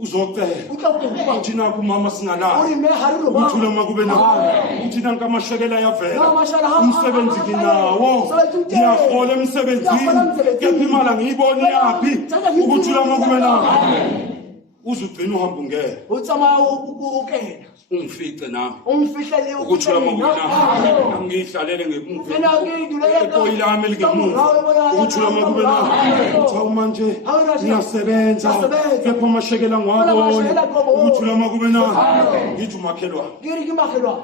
uzocela uthi naku mama singala uthula makube nawe uthi nanka amashekela yavela umsebenzi nginawo ngiyahola emsebenzini kepha imali angiyiboni yaphi ukuthula makube nawe uzugcina uhamba ungena ungifice nami ukuthula makube nawe angihlalele ngemuva oyilami lingemuva ukuthula makube nawe cha manje ngiyasebenza kepha amashekela ngiwabona ukuthula makube nawe ngithi umakhelwane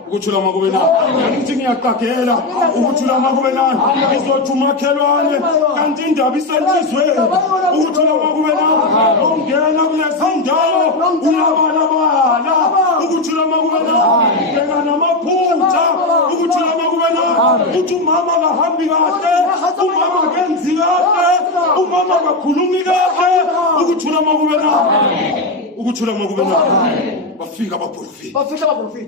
ukuthula makube nawe ngithi ngiyaqagela ukuthula makube nawe ngizothi umakhelwane kanti indaba isenhlizweni ukuthula makube nawe ongena kulezi ndawo uyabalabala ukuthula makube nawe beka namaphutha ukuthula makube nawe uthi umama akahambi kahle umama akenzi kahle umama akakhulumi kahle ukuthula makube nawe ukuthula makube nawe bafika abaprofeti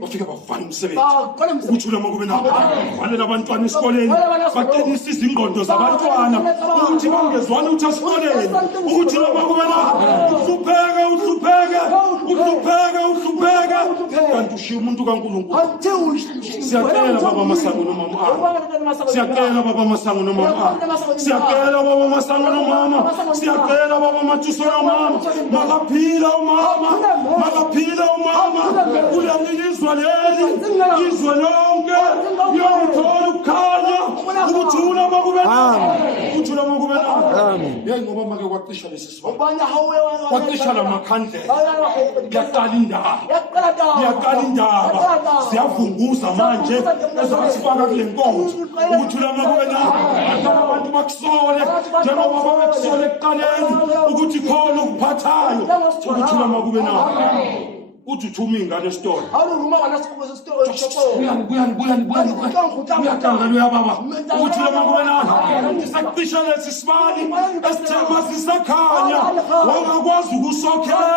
bafika bafana umsebenzi ukuthula makube nawe fanele abantwana esikoleni baqinisa izingqondo zabantwana ukuthi bangezwana uthi esikoleni ukuthula makube nawe uhlupheke kanti ushiya umuntu kaNkulunkulu siyacela baba Masango nomama siyacela baba Masango nomama siyacela baba Masango nomama siyacela baba Mathuso nomama makaphila umama uyalilizwa leli izwe lonke uyalithola ukukhanya ukuthula makube ukuthula makube yeyi ngoba make kwacisha lesi sibani kwacisha lamakhandlela kuyaqala indaba siyavunguza manje ezasifaka kule nkonzo ukuthula makube abantu bakusole njengoba babekusole ekuqaleni ukuthi khona ukuphathayo ukuthula makube uthi uthuma ingane esitolo uyaqangela baba ukuthula makube nawe sakucisha lesi sibani esithemba sisakhanya wangakwazi ukusokhela